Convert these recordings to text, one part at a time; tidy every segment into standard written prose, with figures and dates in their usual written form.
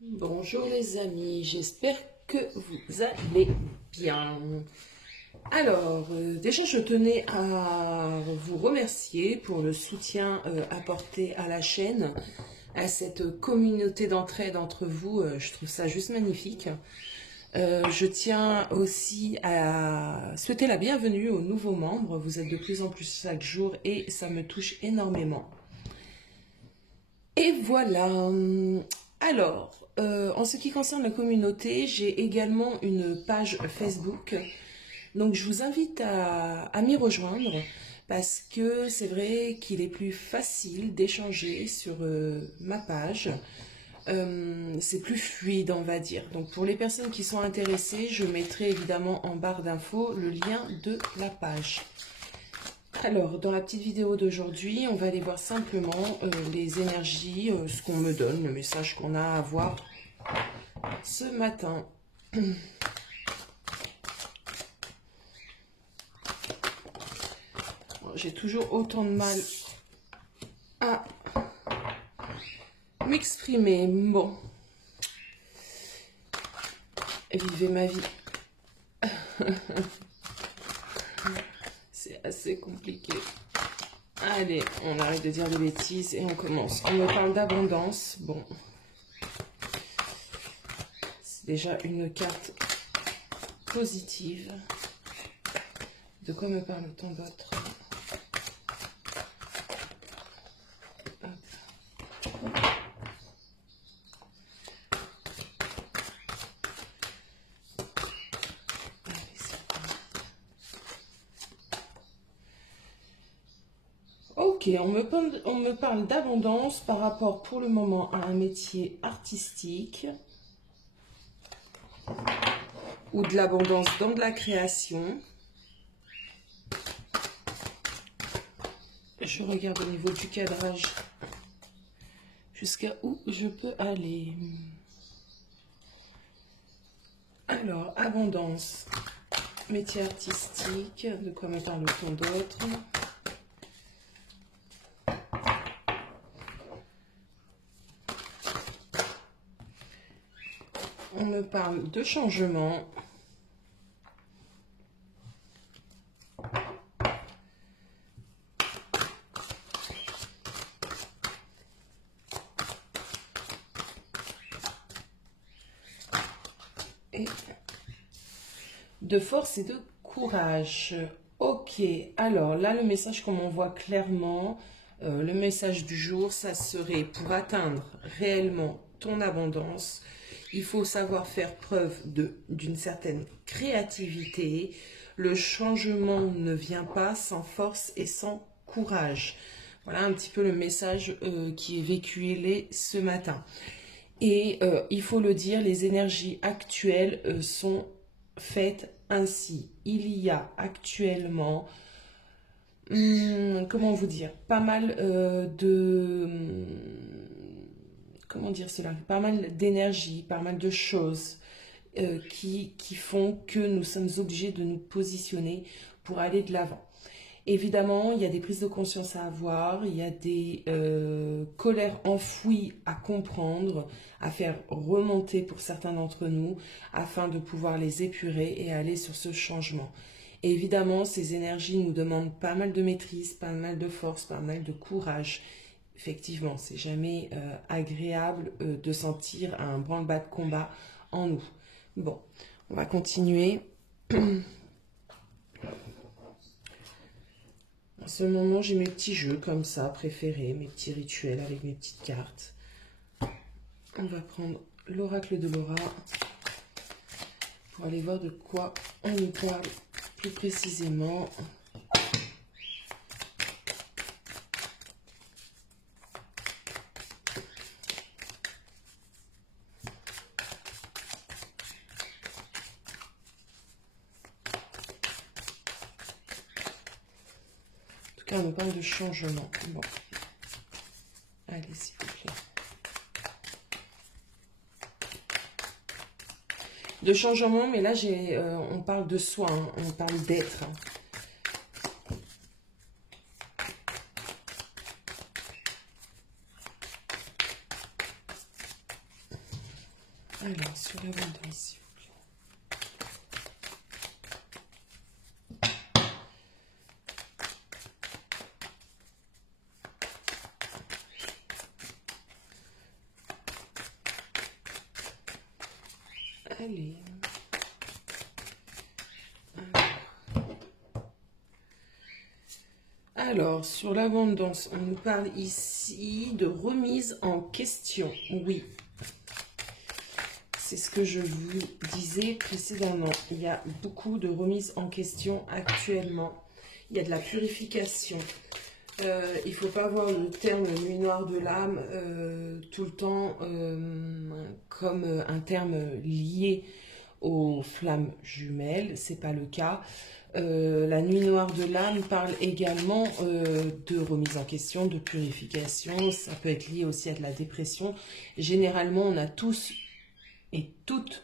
Bonjour les amis, j'espère que vous allez bien. Alors, déjà je tenais à vous remercier pour le soutien apporté à la chaîne, à cette communauté d'entraide entre vous, je trouve ça juste magnifique. Je tiens aussi à souhaiter la bienvenue aux nouveaux membres, vous êtes de plus en plus chaque jour et ça me touche énormément. Et voilà. Alors, en ce qui concerne la communauté, j'ai également une page Facebook. Donc, je vous invite à m'y rejoindre parce que c'est vrai qu'il est plus facile d'échanger sur ma page. C'est plus fluide, on va dire. Donc, pour les personnes qui sont intéressées, je mettrai évidemment en barre d'infos le lien de la page. Alors, dans la petite vidéo d'aujourd'hui, on va aller voir simplement les énergies, ce qu'on me donne, le message qu'on a à voir ce matin. J'ai toujours autant de mal à m'exprimer. Bon, vivez ma vie. C'est assez compliqué. Allez, on arrête de dire des bêtises et on commence. On me parle d'abondance. Bon, c'est déjà une carte positive. De quoi me parle-t-on d'autre? Ok, on me parle d'abondance par rapport pour le moment à un métier artistique ou de l'abondance dans de la création. Je regarde au niveau du cadrage jusqu'à où je peux aller. Alors, abondance, métier artistique, de quoi me parle-t-on d'autre? On me parle de changement. Et de force et de courage. Ok, alors là, le message qu'on m'envoie clairement, le message du jour, ça serait pour atteindre réellement ton abondance, il faut savoir faire preuve d'une certaine créativité. Le changement ne vient pas sans force et sans courage. Voilà un petit peu le message qui est véhiculé ce matin. Et il faut le dire, les énergies actuelles sont faites ainsi. Il y a actuellement, comment vous dire, pas mal comment dire cela, pas mal d'énergie, pas mal de choses qui font que nous sommes obligés de nous positionner pour aller de l'avant. Évidemment, il y a des prises de conscience à avoir, il y a des colères enfouies à comprendre, à faire remonter pour certains d'entre nous, afin de pouvoir les épurer et aller sur ce changement. Et évidemment, ces énergies nous demandent pas mal de maîtrise, pas mal de force, pas mal de courage. Effectivement, c'est jamais agréable de sentir un branle-bas de combat en nous. Bon, on va continuer. En ce moment, j'ai mes petits jeux comme ça, préférés, mes petits rituels avec mes petites cartes. On va prendre l'oracle de Laura pour aller voir de quoi on nous parle plus précisément. En tout cas, on nous parle de changement. Bon. Allez, s'il vous plaît. De changement, mais là, on parle de soi, hein, on parle d'être. Alors, sur l'abondance, s'il vous plaît. Allez. Alors, sur l'abondance, on nous parle ici de remise en question. Oui, c'est ce que je vous disais précédemment. Il y a beaucoup de remises en question actuellement. Il y a de la purification. Il ne faut pas voir le terme nuit noire de l'âme tout le temps comme un terme lié aux flammes jumelles. Ce n'est pas le cas. La nuit noire de l'âme parle également de remise en question, de purification. Ça peut être lié aussi à de la dépression. Généralement, on a tous et toutes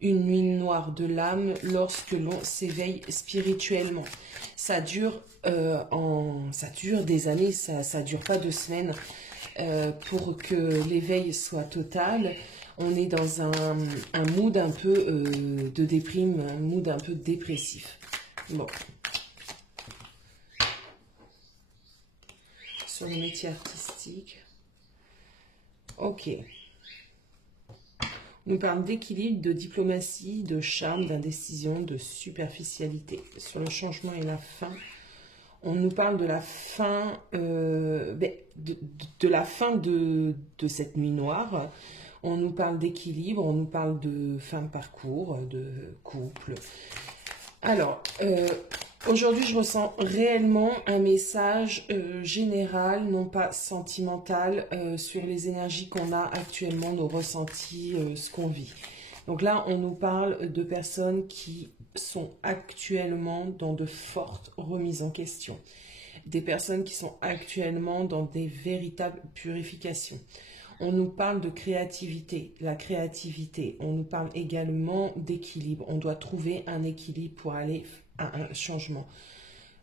une nuit noire de l'âme lorsque l'on s'éveille spirituellement. Ça dure des années, ça dure pas 2 semaines. Pour que l'éveil soit total, on est dans un mood un peu de déprime, un mood un peu dépressif. Bon. Sur les métiers artistiques. Ok. On nous parle d'équilibre, de diplomatie, de charme, d'indécision, de superficialité. Sur le changement et la fin, on nous parle de la fin, de la fin de cette nuit noire. On nous parle d'équilibre, on nous parle de fin de parcours, de couple. Alors, aujourd'hui, je ressens réellement un message général, non pas sentimental, sur les énergies qu'on a actuellement, nos ressentis, ce qu'on vit. Donc là, on nous parle de personnes qui sont actuellement dans de fortes remises en question. Des personnes qui sont actuellement dans des véritables purifications. On nous parle de créativité, la créativité. On nous parle également d'équilibre. On doit trouver un équilibre pour aller à un changement.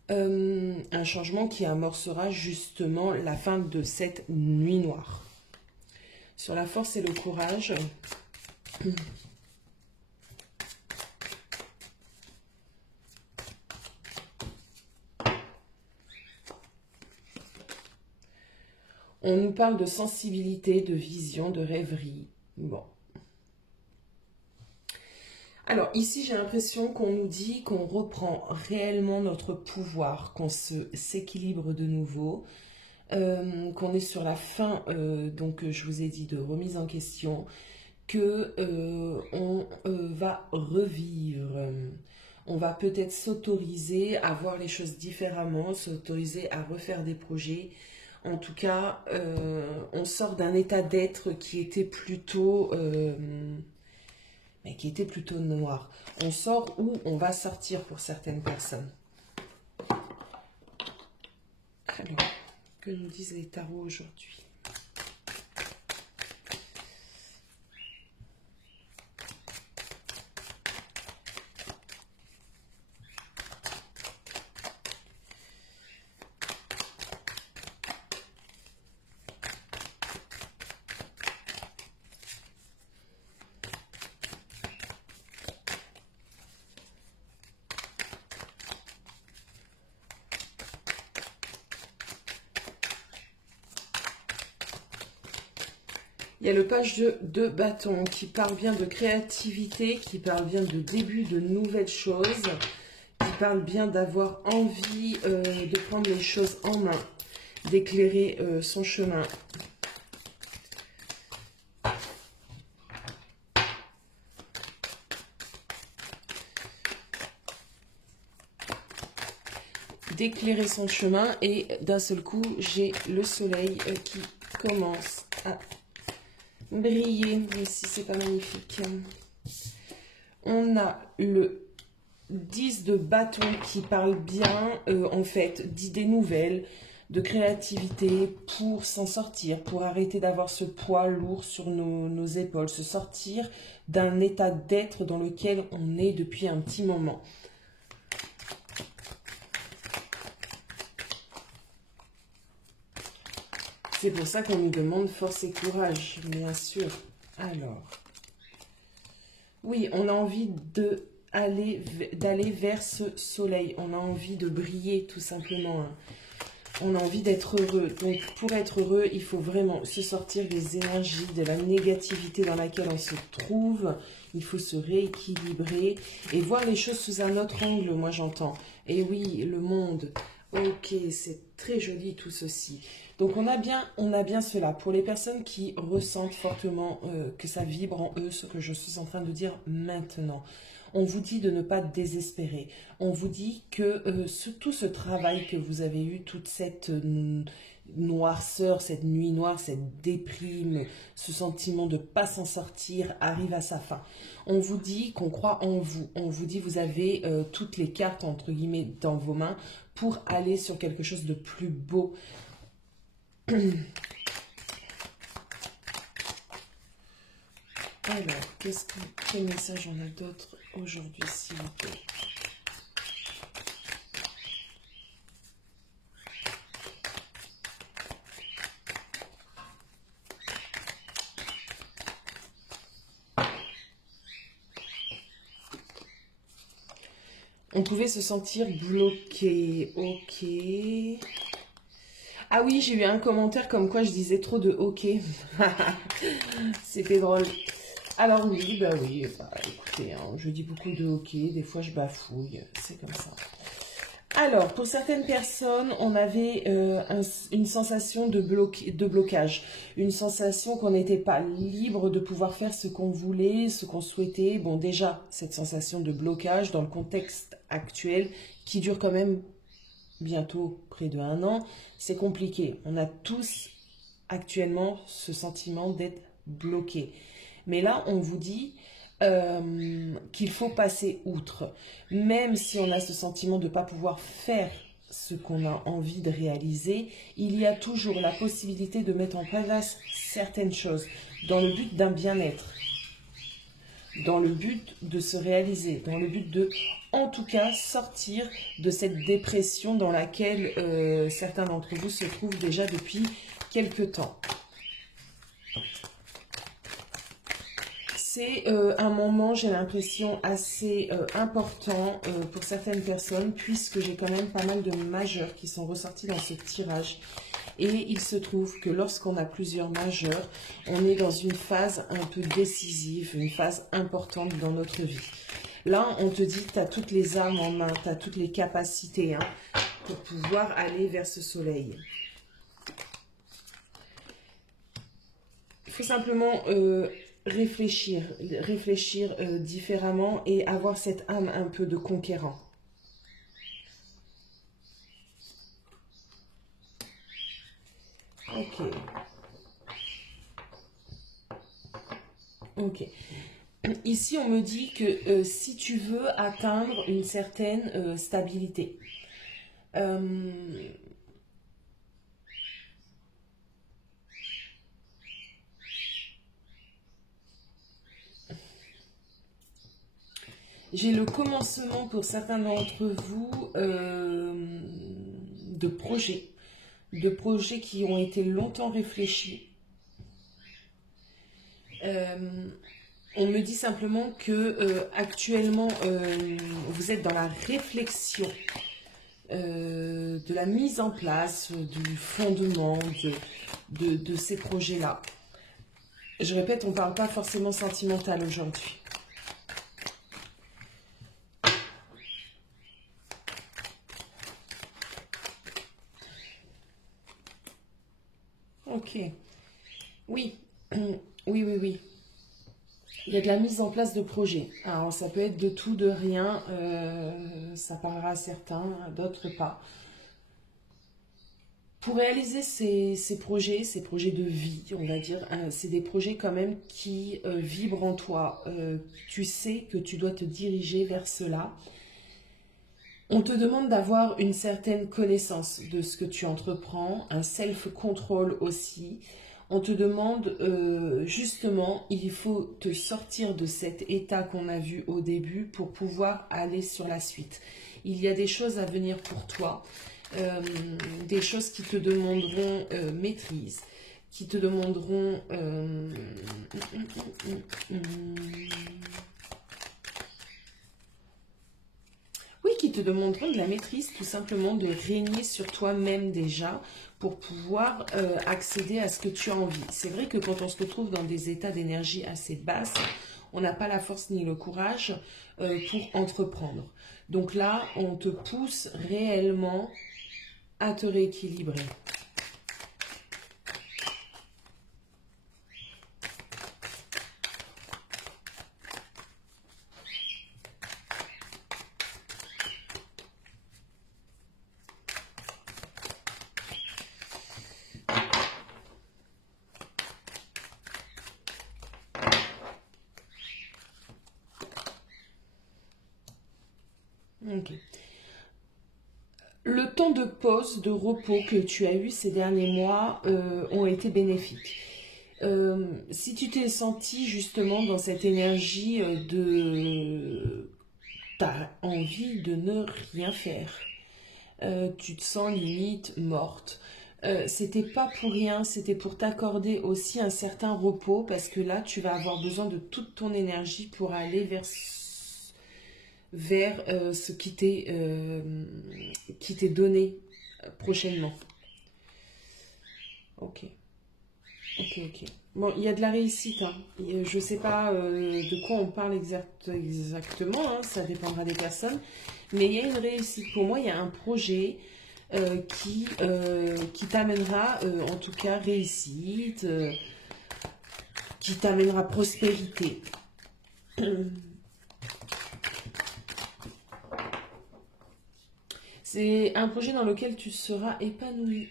Un changement qui amorcera justement la fin de cette nuit noire. Sur la force et le courage, on nous parle de sensibilité, de vision, de rêverie. Bon. Alors ici, j'ai l'impression qu'on nous dit qu'on reprend réellement notre pouvoir, qu'on s'équilibre de nouveau, qu'on est sur la fin, donc je vous ai dit, de remise en question, que on va revivre. On va peut-être s'autoriser à voir les choses différemment, s'autoriser à refaire des projets. En tout cas, on sort d'un état d'être qui était plutôt noir. On sort où on va sortir pour certaines personnes. Alors, que nous disent les tarots aujourd'hui? Il y a le page de bâton qui parle bien de créativité, qui parle bien de début de nouvelles choses, qui parle bien d'avoir envie de prendre les choses en main, d'éclairer son chemin. D'éclairer son chemin et d'un seul coup, j'ai le soleil qui commence à briller, même si c'est pas magnifique. On a le 10 de bâton qui parle bien, en fait, d'idées nouvelles, de créativité pour s'en sortir, pour arrêter d'avoir ce poids lourd sur nos épaules, se sortir d'un état d'être dans lequel on est depuis un petit moment. C'est pour ça qu'on nous demande force et courage, bien sûr. Alors, Oui, on a envie d'aller vers ce soleil. On a envie de briller, tout simplement, hein. On a envie d'être heureux. Donc, pour être heureux, il faut vraiment se sortir des énergies, de la négativité dans laquelle on se trouve. Il faut se rééquilibrer et voir les choses sous un autre angle, moi j'entends. Et oui, le monde. Ok, c'est très joli tout ceci. Donc, on a bien cela. Pour les personnes qui ressentent fortement que ça vibre en eux, ce que je suis en train de dire maintenant. On vous dit de ne pas désespérer. On vous dit que tout ce travail que vous avez eu, toute cette noirceur, cette nuit noire, cette déprime, ce sentiment de ne pas s'en sortir arrive à sa fin. On vous dit qu'on croit en vous. On vous dit que vous avez toutes les cartes, entre guillemets, dans vos mains pour aller sur quelque chose de plus beau. Alors, quel message on a d'autre aujourd'hui, s'il vous plaît? On pouvait se sentir bloqué. Ok. Ah oui, j'ai eu un commentaire comme quoi je disais trop de ok. C'était drôle. Alors oui, écoutez, hein, je dis beaucoup de ok, des fois je bafouille, c'est comme ça. Alors, pour certaines personnes, on avait une sensation de blocage, une sensation qu'on n'était pas libre de pouvoir faire ce qu'on voulait, ce qu'on souhaitait. Bon, déjà, cette sensation de blocage dans le contexte actuel qui dure quand même bientôt près de 1 an, c'est compliqué. On a tous actuellement ce sentiment d'être bloqué. Mais là, on vous dit qu'il faut passer outre. Même si on a ce sentiment de ne pas pouvoir faire ce qu'on a envie de réaliser, il y a toujours la possibilité de mettre en place certaines choses dans le but d'un bien-être, dans le but de se réaliser, dans le but de, en tout cas, sortir de cette dépression dans laquelle certains d'entre vous se trouvent déjà depuis quelque temps. C'est un moment, j'ai l'impression, assez important pour certaines personnes, puisque j'ai quand même pas mal de majeurs qui sont ressortis dans ce tirage. Et il se trouve que lorsqu'on a plusieurs majeurs, on est dans une phase un peu décisive, une phase importante dans notre vie. Là, on te dit que tu as toutes les armes en main, tu as toutes les capacités pour pouvoir aller vers ce soleil. Il faut simplement réfléchir différemment et avoir cette âme un peu de conquérant. Ok. Ici, on me dit que si tu veux atteindre une certaine stabilité, j'ai le commencement pour certains d'entre vous de projets qui ont été longtemps réfléchis. On me dit simplement que actuellement vous êtes dans la réflexion de la mise en place, du fondement de ces projets-là. Je répète, on ne parle pas forcément sentimental aujourd'hui. Ok. Oui. Oui. Il y a de la mise en place de projets. Alors, ça peut être de tout, de rien. Ça parlera à certains, d'autres pas. Pour réaliser ces projets de vie, on va dire, c'est des projets quand même qui vibrent en toi. Tu sais que tu dois te diriger vers cela. On te demande d'avoir une certaine connaissance de ce que tu entreprends, un self-control aussi. On te demande justement, il faut te sortir de cet état qu'on a vu au début pour pouvoir aller sur la suite. Il y a des choses à venir pour toi, des choses qui te demanderont maîtrise, qui te demanderont te demanderont de la maîtrise, tout simplement de régner sur toi-même déjà pour pouvoir accéder à ce que tu as envie. C'est vrai que quand on se retrouve dans des états d'énergie assez basses, on n'a pas la force ni le courage pour entreprendre. Donc là, on te pousse réellement à te rééquilibrer. Ok. Le temps de pause, de repos que tu as eu ces derniers mois ont été bénéfiques. Si tu t'es senti justement dans cette énergie de... T'as envie de ne rien faire. Tu te sens limite morte. C'était pas pour rien, c'était pour t'accorder aussi un certain repos parce que là, tu vas avoir besoin de toute ton énergie pour aller vers ce qui t'est donné prochainement. Ok, ok, ok. Bon, il y a de la réussite, hein. Je ne sais pas de quoi on parle exactement, hein, ça dépendra des personnes, mais il y a une réussite. Pour moi, il y a un projet qui t'amènera, en tout cas, réussite, qui t'amènera prospérité. C'est un projet dans lequel tu seras épanoui.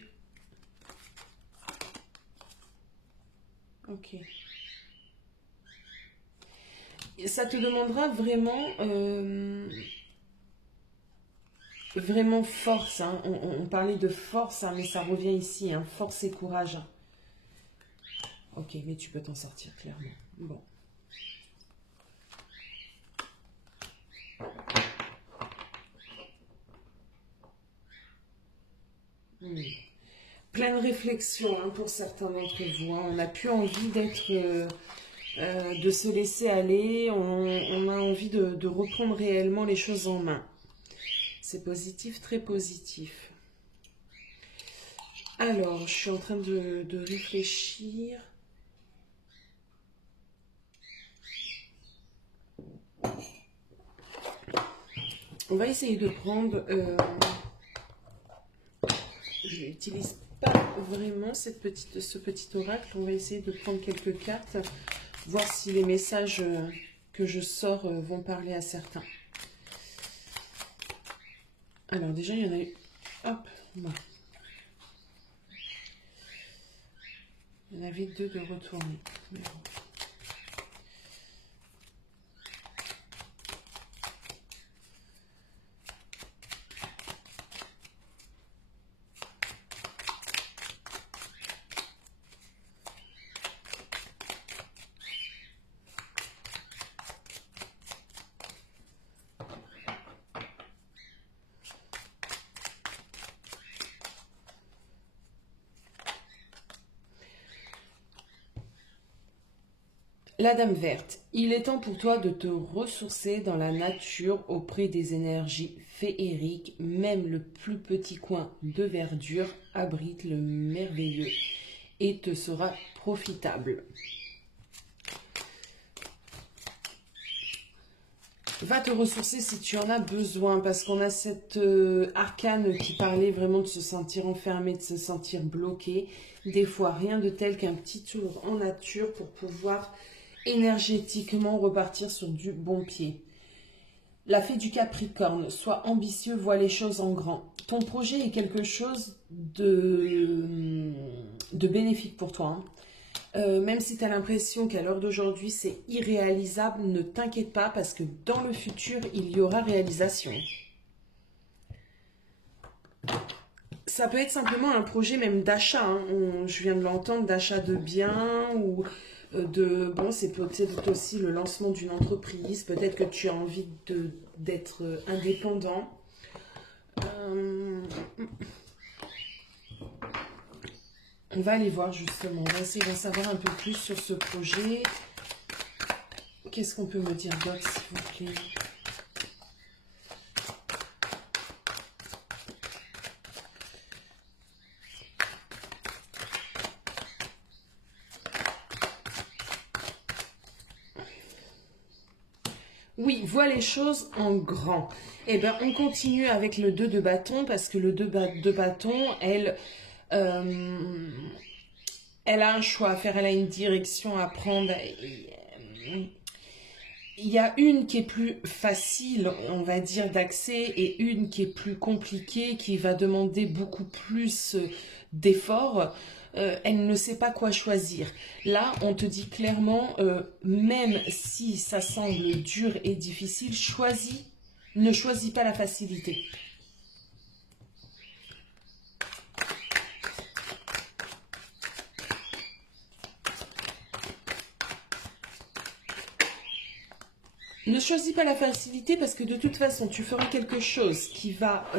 Ok. Ça te demandera vraiment, vraiment force. Hein. On parlait de force, hein, mais ça revient ici. Hein, force et courage. Ok, mais tu peux t'en sortir clairement. Bon. Pleine réflexion hein, pour certains d'entre vous. Hein. On n'a plus envie d'être, de se laisser aller. On a envie de reprendre réellement les choses en main. C'est positif, très positif. Alors, je suis en train de réfléchir. On va essayer de prendre... je n'utilise pas vraiment ce petit oracle. On va essayer de prendre quelques cartes, voir si les messages que je sors vont parler à certains. Alors déjà, il y en a eu... Hop, bon. Il y en avait deux de retourner. Mais bon. La Dame Verte, il est temps pour toi de te ressourcer dans la nature auprès des énergies féeriques. Même le plus petit coin de verdure abrite le merveilleux et te sera profitable. Va te ressourcer si tu en as besoin, parce qu'on a cette arcane qui parlait vraiment de se sentir enfermé, de se sentir bloqué. Des fois, rien de tel qu'un petit tour en nature pour pouvoir énergétiquement repartir sur du bon pied. La fée du Capricorne, sois ambitieux, vois les choses en grand. Ton projet est quelque chose de bénéfique pour toi. Hein. Même si tu as l'impression qu'à l'heure d'aujourd'hui c'est irréalisable, ne t'inquiète pas parce que dans le futur il y aura réalisation. Ça peut être simplement un projet même d'achat. Hein. Je viens de l'entendre, d'achat de biens ou... bon, c'est peut-être aussi le lancement d'une entreprise, peut-être que tu as envie d'être indépendant. On va aller voir justement, on va essayer d'en savoir un peu plus sur ce projet. Qu'est-ce qu'on peut me dire d'autre, s'il vous plaît? Oui, vois les choses en grand. Eh bien, on continue avec le 2 de bâton parce que le 2 de bâton, euh, elle a un choix à faire, elle a une direction à prendre. Il y a une qui est plus facile, on va dire, d'accès et une qui est plus compliquée, qui va demander beaucoup plus d'efforts. Elle ne sait pas quoi choisir. Là, on te dit clairement, même si ça semble dur et difficile, ne choisis pas la facilité. Ne choisis pas la facilité parce que de toute façon, tu feras quelque chose qui va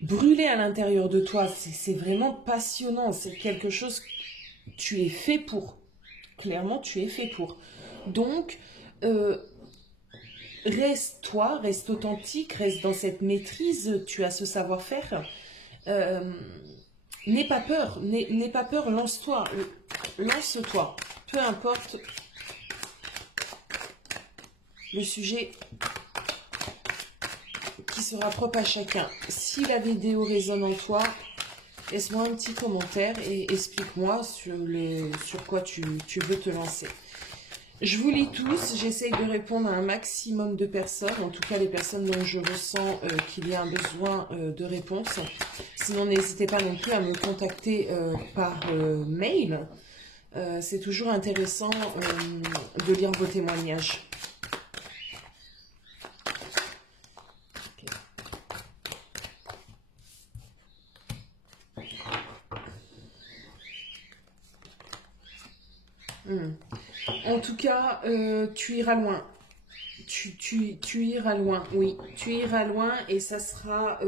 brûler à l'intérieur de toi. C'est vraiment passionnant. C'est quelque chose que tu es fait pour. Clairement, tu es fait pour. Donc, reste toi, reste authentique, reste dans cette maîtrise. Tu as ce savoir-faire. N'aie pas peur. N'aie pas peur, lance-toi. Lance-toi. Peu importe le sujet qui sera propre à chacun. Si la vidéo résonne en toi, laisse-moi un petit commentaire et explique-moi sur quoi tu veux te lancer. Je vous lis tous, j'essaye de répondre à un maximum de personnes, en tout cas les personnes dont je ressens qu'il y a un besoin de réponse. Sinon, n'hésitez pas non plus à me contacter par mail. C'est toujours intéressant de lire vos témoignages. En tout cas, tu iras loin. Tu iras loin, oui. Tu iras loin et ça sera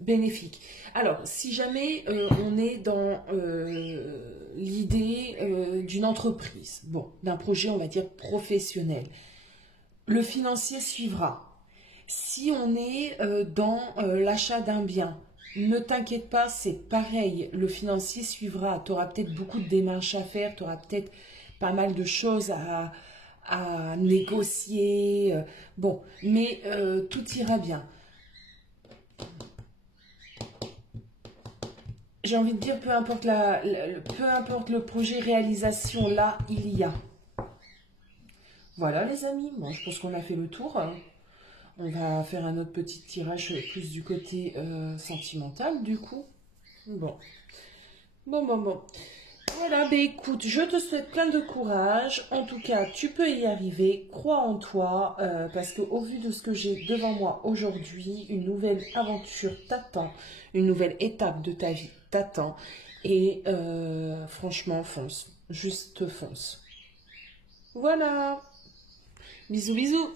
bénéfique. Alors, si jamais on est dans l'idée d'une entreprise, bon, d'un projet, on va dire, professionnel, le financier suivra. Si on est dans l'achat d'un bien, ne t'inquiète pas, c'est pareil, le financier suivra. Tu auras peut-être beaucoup de démarches à faire, tu auras peut-être pas mal de choses à négocier. Bon, mais tout ira bien. J'ai envie de dire, peu importe le projet réalisation, là, il y a. Voilà les amis, moi je pense qu'on a fait le tour. On va faire un autre petit tirage plus du côté sentimental du coup. Bon. Voilà, ben écoute, je te souhaite plein de courage. En tout cas, tu peux y arriver. Crois en toi parce qu'au vu de ce que j'ai devant moi aujourd'hui, une nouvelle aventure t'attend. Une nouvelle étape de ta vie t'attend. Et franchement, fonce. Juste fonce. Voilà. Bisous, bisous.